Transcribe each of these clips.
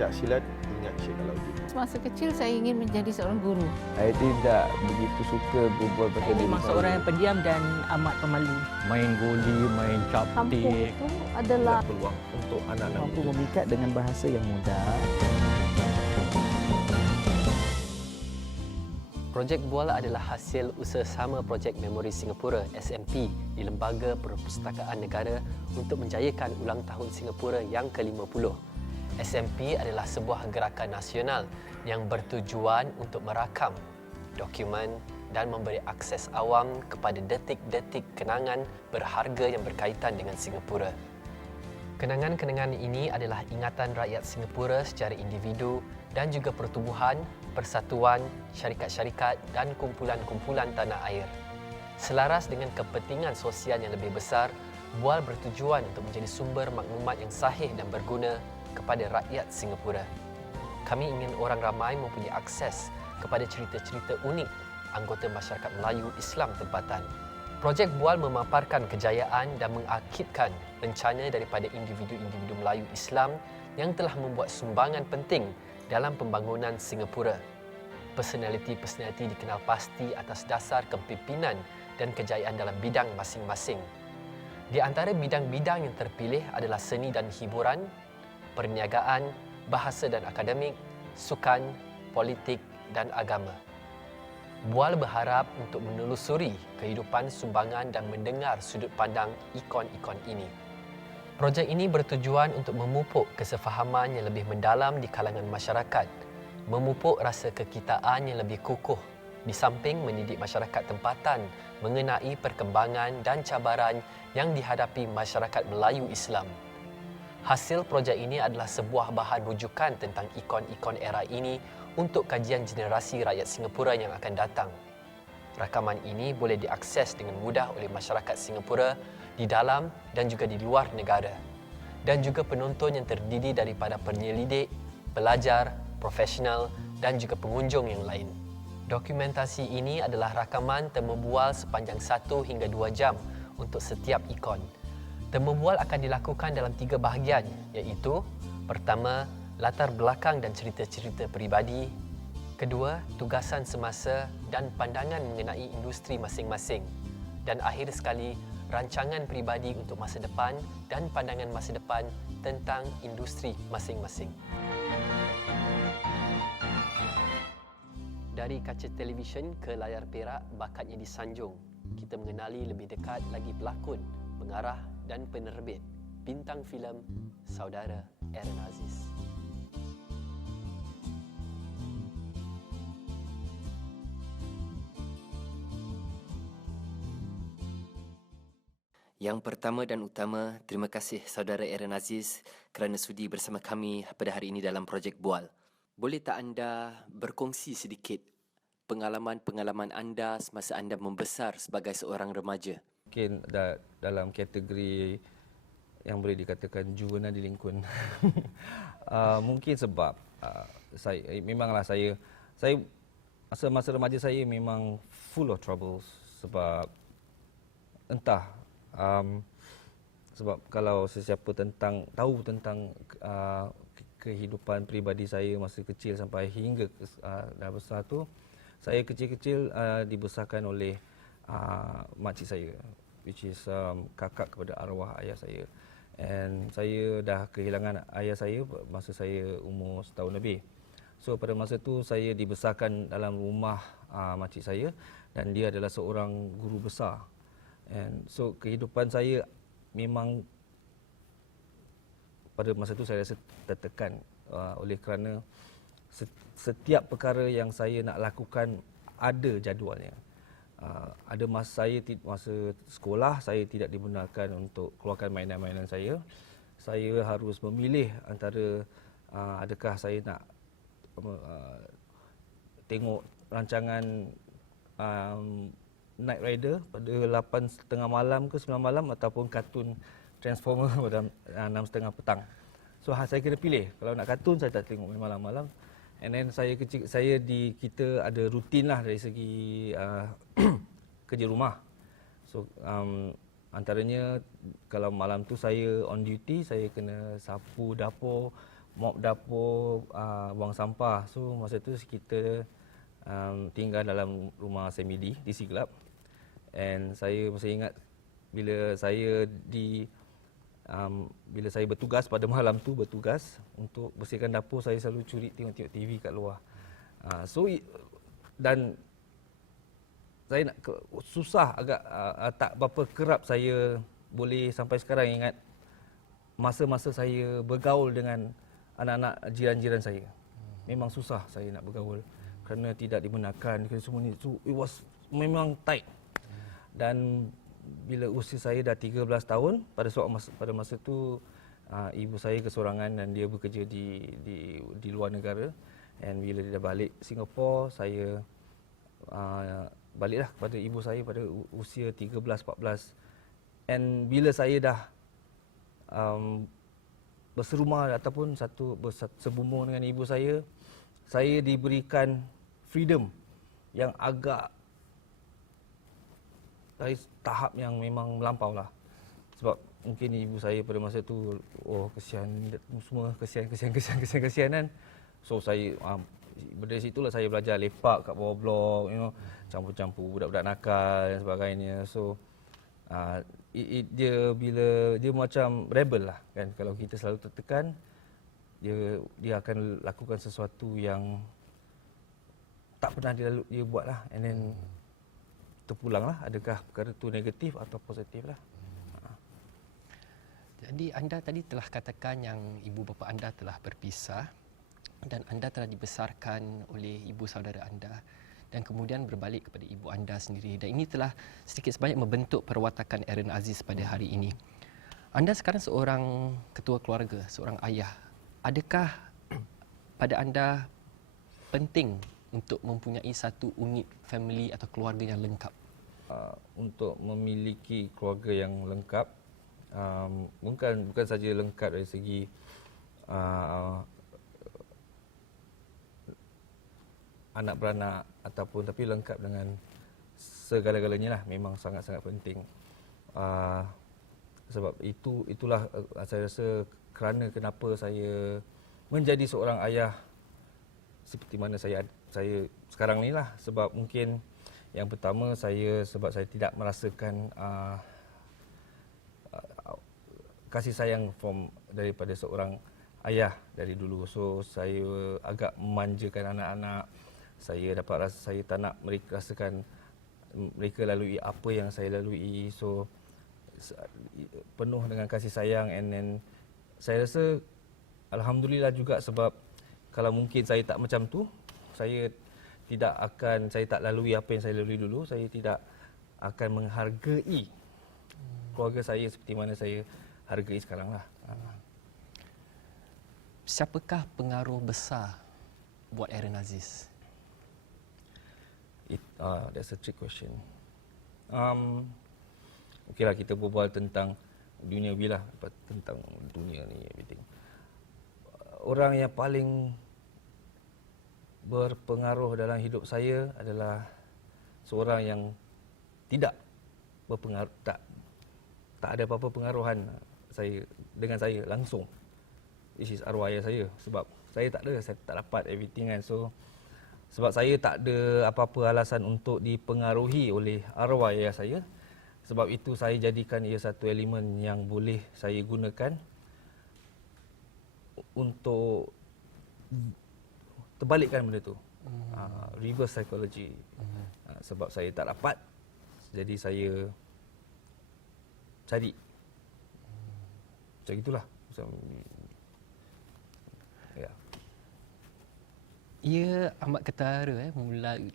pencak silat, ingat Syekh Alauddin. Semasa kecil saya ingin menjadi seorang guru. Saya tidak begitu suka berbual pasal Saya diri memang saya. seorang yang pendiam dan amat pemalu. Main goli, main Kampung captik. itu adalah Peluang untuk anak-anak Mampu muda. memikat dengan bahasa yang mudah. Projek Bual adalah hasil usaha-sama Projek Memori Singapura SMP di Lembaga Perpustakaan Negara untuk menjayakan ulang tahun Singapura yang ke-50. SMP adalah sebuah gerakan nasional yang bertujuan untuk merakam, dokumen dan memberi akses awam kepada detik-detik kenangan berharga yang berkaitan dengan Singapura. Kenangan-kenangan ini adalah ingatan rakyat Singapura secara individu dan juga pertubuhan, persatuan, syarikat-syarikat dan kumpulan-kumpulan tanah air. Selaras dengan kepentingan sosial yang lebih besar, Bual bertujuan untuk menjadi sumber maklumat yang sahih dan berguna kepada rakyat Singapura. Kami ingin orang ramai mempunyai akses kepada cerita-cerita unik anggota masyarakat Melayu Islam tempatan. Projek Bual memaparkan kejayaan dan mengakidkan rencana daripada individu-individu Melayu Islam yang telah membuat sumbangan penting dalam pembangunan Singapura. Personaliti-personaliti dikenal pasti atas dasar kepimpinan dan kejayaan dalam bidang masing-masing. Di antara bidang-bidang yang terpilih adalah seni dan hiburan, perniagaan, bahasa dan akademik, sukan, politik dan agama. Bual berharap untuk menelusuri kehidupan sumbangan dan mendengar sudut pandang ikon-ikon ini. Projek ini bertujuan untuk memupuk kesefahaman yang lebih mendalam di kalangan masyarakat, memupuk rasa kekitaan yang lebih kukuh, di samping mendidik masyarakat tempatan mengenai perkembangan dan cabaran yang dihadapi masyarakat Melayu Islam. Hasil projek ini adalah sebuah bahan rujukan tentang ikon-ikon era ini untuk kajian generasi rakyat Singapura yang akan datang. Rakaman ini boleh diakses dengan mudah oleh masyarakat Singapura di dalam dan juga di luar negara, dan juga penonton yang terdiri daripada penyelidik, pelajar, profesional dan juga pengunjung yang lain. Dokumentasi ini adalah rakaman temu bual sepanjang 1 hingga 2 jam untuk setiap ikon. Temu bual akan dilakukan dalam 3 bahagian, iaitu pertama, latar belakang dan cerita-cerita peribadi. Kedua, tugasan semasa dan pandangan mengenai industri masing-masing. Dan akhir sekali, rancangan peribadi untuk masa depan dan pandangan masa depan tentang industri masing-masing. Dari kaca televisyen ke layar perak, bakatnya disanjung. Kita mengenali lebih dekat lagi pelakon, pengarah dan penerbit, bintang filem Saudara Aaron Aziz. Yang pertama dan utama, terima kasih Saudara Aaron Aziz kerana sudi bersama kami pada hari ini dalam Projek Bual. Boleh tak anda berkongsi sedikit pengalaman-pengalaman anda semasa anda membesar sebagai seorang remaja? Mungkin dalam kategori yang boleh dikatakan juvenile delinquent. Mungkin sebab saya masa remaja saya memang full of troubles sebab entah sebab kalau sesiapa tahu tentang kehidupan peribadi saya masa kecil sampai hingga dah besar tu, saya kecil-kecil dibesarkan oleh makcik saya, which is kakak kepada arwah ayah saya. And saya dah kehilangan ayah saya masa saya umur setahun lebih. So pada masa tu saya dibesarkan dalam rumah makcik saya dan dia adalah seorang guru besar. And so kehidupan saya memang pada masa tu saya rasa tertekan oleh kerana setiap perkara yang saya nak lakukan ada jadualnya. Ada masa sekolah saya tidak dibenarkan untuk keluarkan mainan-mainan saya. Saya harus memilih antara adakah saya nak tengok rancangan Knight Rider pada 8:30 malam ke 9 malam ataupun kartun Transformer pada 6:30 petang. So saya kena pilih. Kalau nak kartun saya tak tengok malam-malam. And then kita ada rutin lah dari segi kerja rumah. So antaranya kalau malam tu saya on duty, saya kena sapu dapur, mop dapur, buang sampah. So masa tu kita tinggal dalam rumah semi di Siglap. And saya masih ingat bila saya bila saya bertugas pada malam tu, bertugas untuk bersihkan dapur, saya selalu curi tengok-tengok TV kat luar. Dan saya nak susah agak, tak berapa kerap saya boleh sampai sekarang ingat masa-masa saya bergaul dengan anak-anak jiran-jiran saya. Memang susah saya nak bergaul kerana tidak dibenarkan, kerana semua ni. So it was memang tight. Dan bila usia saya dah 13 tahun, pada masa tu ibu saya kesorangan dan dia bekerja di luar negara. And bila dia dah balik Singapura, saya baliklah kepada ibu saya pada usia 13-14. And bila saya dah berserumah ataupun sebumbung dengan ibu saya diberikan freedom yang agak dari tahap yang memang melampau lah. Sebab mungkin ibu saya pada masa tu, kesian semua, kesian kan. So saya dari situlah saya belajar lepak kat bawah blok, campur-campur budak-budak nakal dan sebagainya. So dia macam rebel lah kan. Kalau kita selalu tertekan, dia akan lakukan sesuatu yang tak pernah dia buat lah. And then terpulang lah, adakah perkara tu negatif atau positif lah. Jadi anda tadi telah katakan yang ibu bapa anda telah berpisah dan anda telah dibesarkan oleh ibu saudara anda dan kemudian berbalik kepada ibu anda sendiri, dan ini telah sedikit sebanyak membentuk perwatakan Aaron Aziz pada hari ini. Anda sekarang seorang ketua keluarga, seorang ayah. Adakah pada anda penting untuk mempunyai satu unit family atau keluarga yang lengkap? Untuk memiliki keluarga yang lengkap, bukan saja lengkap dari segi anak beranak tapi lengkap dengan segala-galanya lah, memang sangat-sangat penting. Sebab itulah saya rasa kerana kenapa saya menjadi seorang ayah seperti mana saya sekarang ni lah. Sebab mungkin yang pertama sebab saya tidak merasakan kasih sayang daripada seorang ayah dari dulu. So saya agak memanjakan anak-anak. Saya dapat rasa saya tak nak mereka rasakan mereka lalui apa yang saya lalui. So penuh dengan kasih sayang, and then saya rasa alhamdulillah juga, sebab kalau mungkin saya tak macam tu, saya tak lalui apa yang saya lalui dulu, saya tidak akan menghargai keluarga saya seperti mana saya hargai sekarang lah. Siapakah pengaruh besar buat Aaron Aziz? That's a trick question. Okeylah, kita berbual tentang dunia lah, tentang dunia ni, everything. Orang yang paling berpengaruh dalam hidup saya adalah seorang yang tidak berpengaruh, tak ada apa-apa pengaruhan dengan saya langsung. This is arwah ayah saya, sebab saya tak dapat everything kan. So sebab saya tak ada apa-apa alasan untuk dipengaruhi oleh arwah ayah saya. Sebab itu saya jadikan ia satu elemen yang boleh saya gunakan untuk terbalikkan benda tu. Reverse psychology. Sebab saya tak dapat, jadi saya cari. Macam itulah. Ya. Ia amat ketara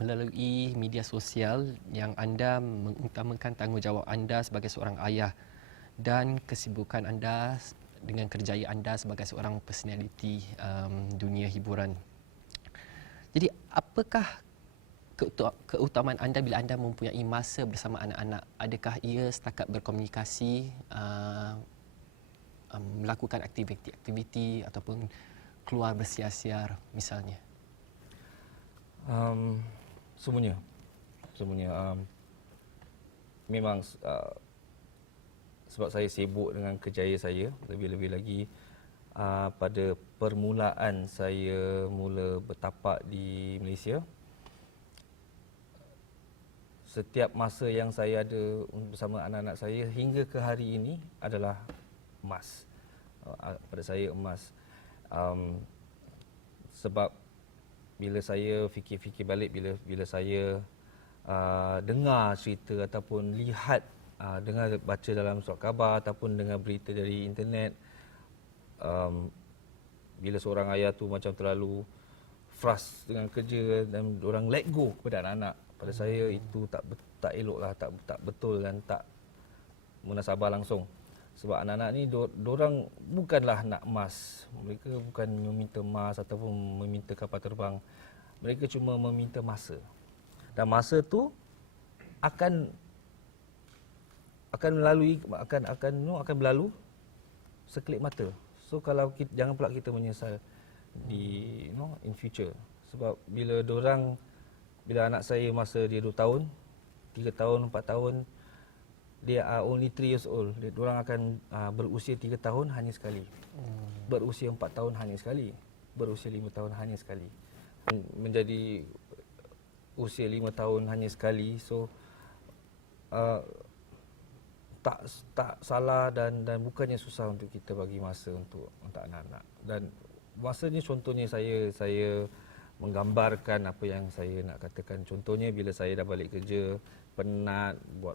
melalui media sosial yang anda mengutamakan tanggungjawab anda sebagai seorang ayah dan kesibukan anda dengan kerjaya anda sebagai seorang personaliti dunia hiburan. Jadi apakah keutamaan anda bila anda mempunyai masa bersama anak-anak? Adakah ia setakat berkomunikasi, melakukan aktiviti ataupun keluar bersiar-siar misalnya? Semuanya. Memang sebab saya sibuk dengan kerjaya saya, lebih-lebih lagi pada permulaan saya mula bertapak di Malaysia. Setiap masa yang saya ada bersama anak-anak saya hingga ke hari ini adalah emas. Pada saya emas. Sebab bila saya fikir-fikir balik, bila saya dengar cerita ataupun lihat, dengar baca dalam surat khabar ataupun dengar berita dari internet, bila seorang ayah tu macam terlalu frust dengan kerja dan orang let go kepada anak-anak, pada saya itu tak eloklah, tak betul dan tak munasabah langsung. Sebab anak-anak ni dorang bukanlah nak emas. Mereka bukan meminta emas ataupun meminta kapal terbang. Mereka cuma meminta masa. Dan masa tu akan berlalu sekelip mata. So kalau kita, jangan pula kita menyesal in future. Sebab bila anak saya masa dia 2 tahun, 3 tahun, 4 tahun, dia are only 3 years old. Diorang akan berusia 3 tahun hanya sekali. Berusia 4 tahun hanya sekali. Berusia 5 tahun hanya sekali. Menjadi usia 5 tahun hanya sekali. So tak salah dan bukannya susah untuk kita bagi masa untuk anak-anak. Dan masanya contohnya saya menggambarkan apa yang saya nak katakan. Contohnya bila saya dah balik kerja, penat, buat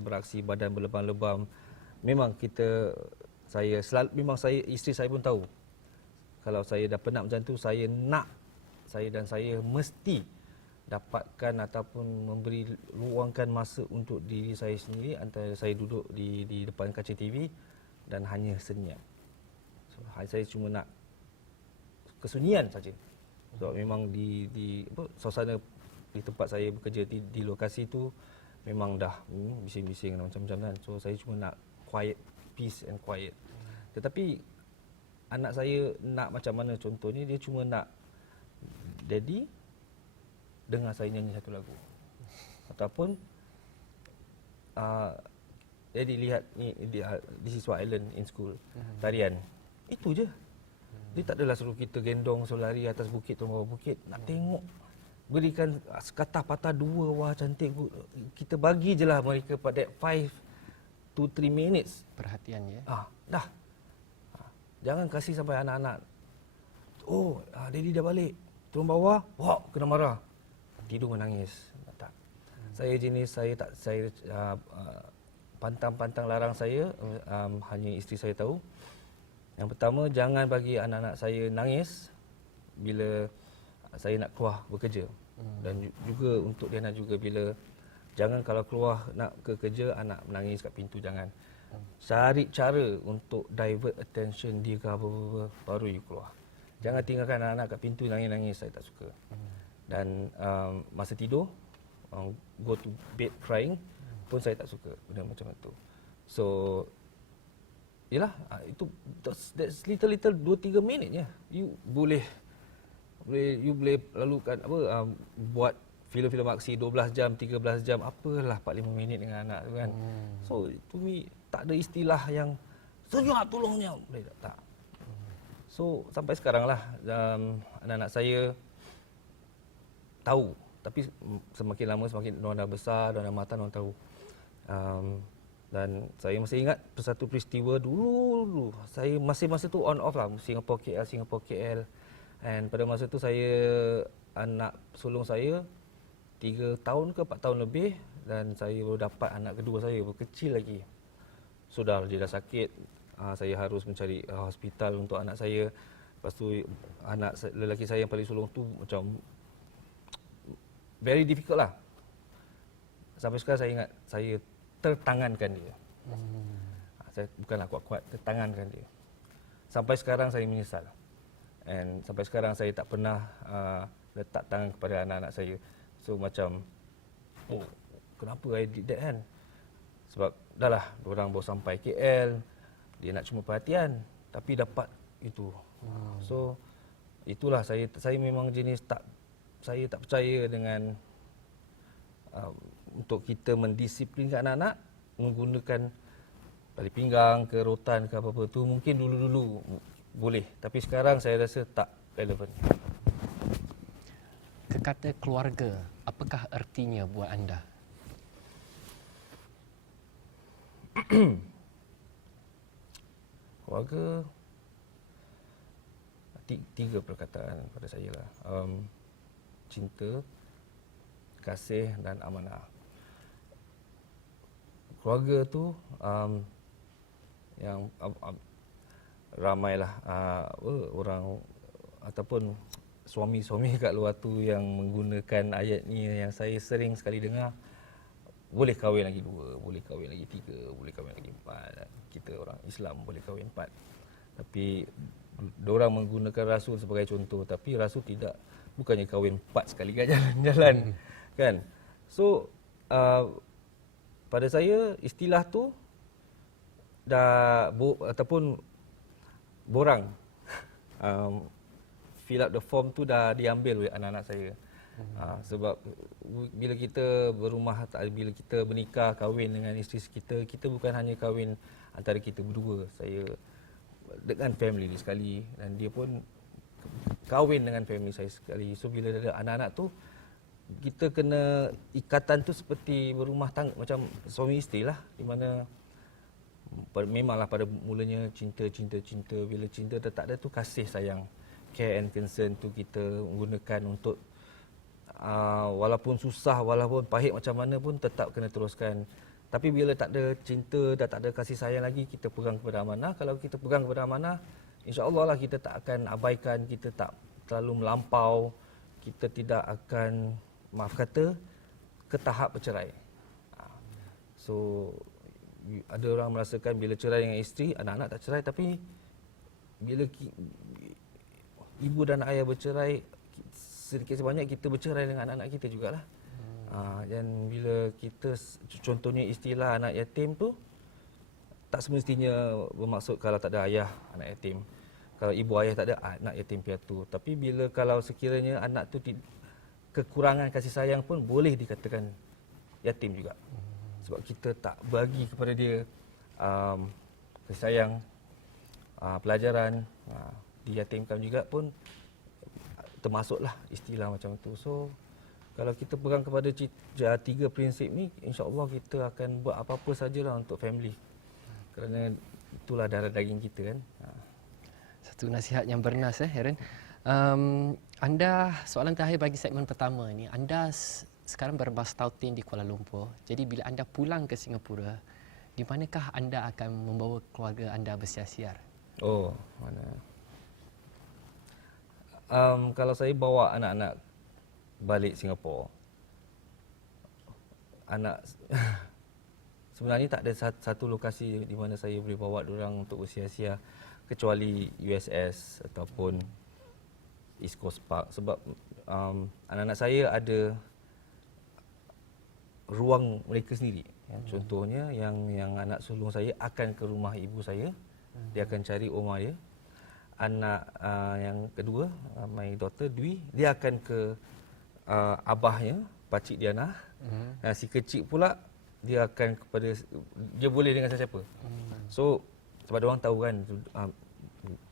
beraksi, badan berlebam-lebam. Memang isteri saya pun tahu. Kalau saya dah penat macam tu, saya mesti dapatkan ataupun luangkan masa untuk diri saya sendiri, antara saya duduk di depan kaca TV dan hanya senyap. So, saya cuma nak kesunyian saja. So memang suasana di tempat saya bekerja di lokasi tu memang dah bising-bising dan macam-macam kan. So saya cuma nak quiet, peace and quiet. Tetapi anak saya nak macam mana, contohnya dia cuma nak, Daddy, dengar saya nyanyi satu lagu. Ataupun Daddy lihat ni, this is what I learn in school, tarian. Itu je. Dia tak adalah suruh kita gendong, suruh lari atas bukit, turun bawah bukit. Nak tengok, berikan sekatah patah 2, wah cantik. Kita bagi je lah mereka pada 5 to 3 minutes. Perhatian ya. Dah. Jangan kasih sampai anak-anak, Daddy dah balik, turun bawah, wah kena marah, tidur menangis. Tak. Saya jenis, saya pantang-pantang larang saya, hanya isteri saya tahu. Yang pertama, jangan bagi anak-anak saya nangis bila saya nak keluar bekerja. Dan juga untuk Diana juga, jangan kalau keluar nak ke kerja, anak menangis kat pintu, jangan. Cari cara untuk divert attention dia ke apa-apa, baru you keluar. Jangan tinggalkan anak-anak kat pintu nangis-nangis, saya tak suka. Dan masa tidur, go to bed crying pun saya tak suka benda macam itu. So, yalah, that's little 2-3 minit je. You boleh lalukan buat filem-filem aksi 12 jam, 13 jam, apalah 4-5 minit dengan anak tu kan. So to me tak ada istilah yang senyap tolongnya, boleh tak. So sampai sekarang lah anak-anak saya tahu, tapi semakin lama semakin diorang dah besar, diorang dah matang, diorang tahu. Dan saya masih ingat satu peristiwa dulu. Saya masa tu on off lah, Singapore KL. And pada masa tu anak sulung saya 3 tahun ke 4 tahun lebih, dan saya baru dapat anak kedua saya, kecil lagi. Sudah dia dah sakit, saya harus mencari hospital untuk anak saya. Lepas tu anak lelaki saya yang paling sulung tu macam very difficult lah. Sampai sekarang saya ingat, saya tertangankan dia. Saya bukanlah kuat-kuat, tertangankan dia. Sampai sekarang saya menyesal. And sampai sekarang saya tak pernah letak tangan kepada anak-anak saya. So macam, kenapa I did that kan? Sebab dah lah, diorang baru sampai KL, dia nak cuma perhatian, tapi dapat itu. So itulah, saya memang jenis saya tak percaya dengan untuk kita mendisiplinkan anak-anak menggunakan tali pinggang ke rotan ke apa-apa tu mungkin dulu-dulu boleh, tapi sekarang saya rasa tak relevan. Kekata keluarga, apakah ertinya buat anda? Keluarga tiga perkataan pada saya lah. Cinta, kasih dan amanah. Keluarga tu yang ramailah orang ataupun suami-suami kat luar tu yang menggunakan ayat ni yang saya sering sekali dengar. Boleh kahwin lagi 2, boleh kahwin lagi 3, boleh kahwin lagi 4. Kita orang Islam boleh kahwin 4. Tapi diorang menggunakan Rasul sebagai contoh, tapi Rasul tidak, bukannya kahwin 4 sekali kan jalan-jalan kan. So pada saya istilah tu dah ataupun borang fill up the form tu dah diambil oleh anak-anak saya. Sebab bila kita berumah, bila kita menikah, kahwin dengan isteri kita, kita bukan hanya kahwin antara kita berdua. Saya dengan family dia sekali dan dia pun kahwin dengan family saya sekali. So bila ada anak-anak tu, kita kena ikatan tu seperti berumah tangga, macam suami isteri lah, di mana memanglah pada mulanya cinta. Bila cinta dah tak ada tu kasih sayang, care and concern tu kita gunakan untuk walaupun susah, walaupun pahit macam mana pun tetap kena teruskan. Tapi bila tak ada cinta, dah tak ada kasih sayang lagi, kita pegang kepada amanah. Kalau kita pegang kepada amanah, insya-Allah lah kita tak akan abaikan, kita tak terlalu melampau, kita tidak akan, maaf kata, ke tahap bercerai. So ada orang merasakan bila cerai dengan isteri, anak-anak tak cerai, tapi bila ibu dan ayah bercerai, sedikit sebanyak kita bercerai dengan anak-anak kita jugalah. Dan bila kita, contohnya istilah anak yatim tu, tak semestinya bermaksud kalau tak ada ayah, anak yatim. Kalau ibu ayah tak ada, anak yatim piatu. Tapi bila kalau sekiranya anak tu kekurangan kasih sayang pun boleh dikatakan yatim juga. Sebab kita tak bagi kepada dia kasih sayang, pelajaran, diyatimkan juga pun termasuklah istilah macam tu. So kalau kita pegang kepada 3 prinsip ni, insya-Allah kita akan buat apa-apa sajalah untuk family. Kerana itulah darah daging kita kan. Satu nasihat yang bernas Heron. Anda, soalan terakhir bagi segmen pertama ni. Anda sekarang berbastautin di Kuala Lumpur. Jadi bila anda pulang ke Singapura, di manakah anda akan membawa keluarga anda bersiar-siar? Oh, mana? Kalau saya bawa anak-anak balik Singapura, sebenarnya tak ada satu lokasi di mana saya boleh bawa diorang untuk bersiar-siar kecuali USS ataupun East Coast Park. Sebab anak-anak saya ada ruang mereka sendiri. Contohnya yang anak sulung saya akan ke rumah ibu saya, dia akan cari oma dia. Anak yang kedua, my daughter Dwi, dia akan ke abahnya, Pakcik Diana. Si kecil pula dia akan kepada, dia boleh dengan siapa. So sebab orang tahu kan,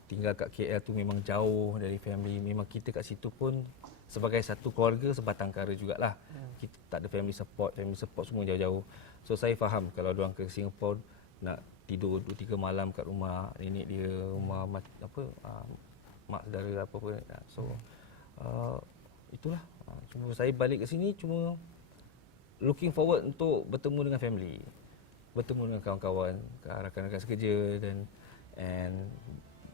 tinggal kat KL tu memang jauh dari family. Memang kita kat situ pun sebagai satu keluarga sebatang kara jugalah. Kita tak ada family support semua jauh-jauh. So saya faham kalau diorang ke Singapura nak tidur 2-3 malam kat rumah nenek dia, rumah mak saudara apa-apa. So itulah. Cuma saya balik ke sini cuma looking forward untuk bertemu dengan family, bertemu dengan kawan-kawan, rakan-rakan sekerja dan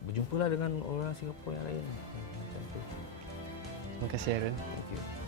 berjumpalah dengan orang Singapura yang lain. Macam tu. Terima kasih Aaron. Thank you.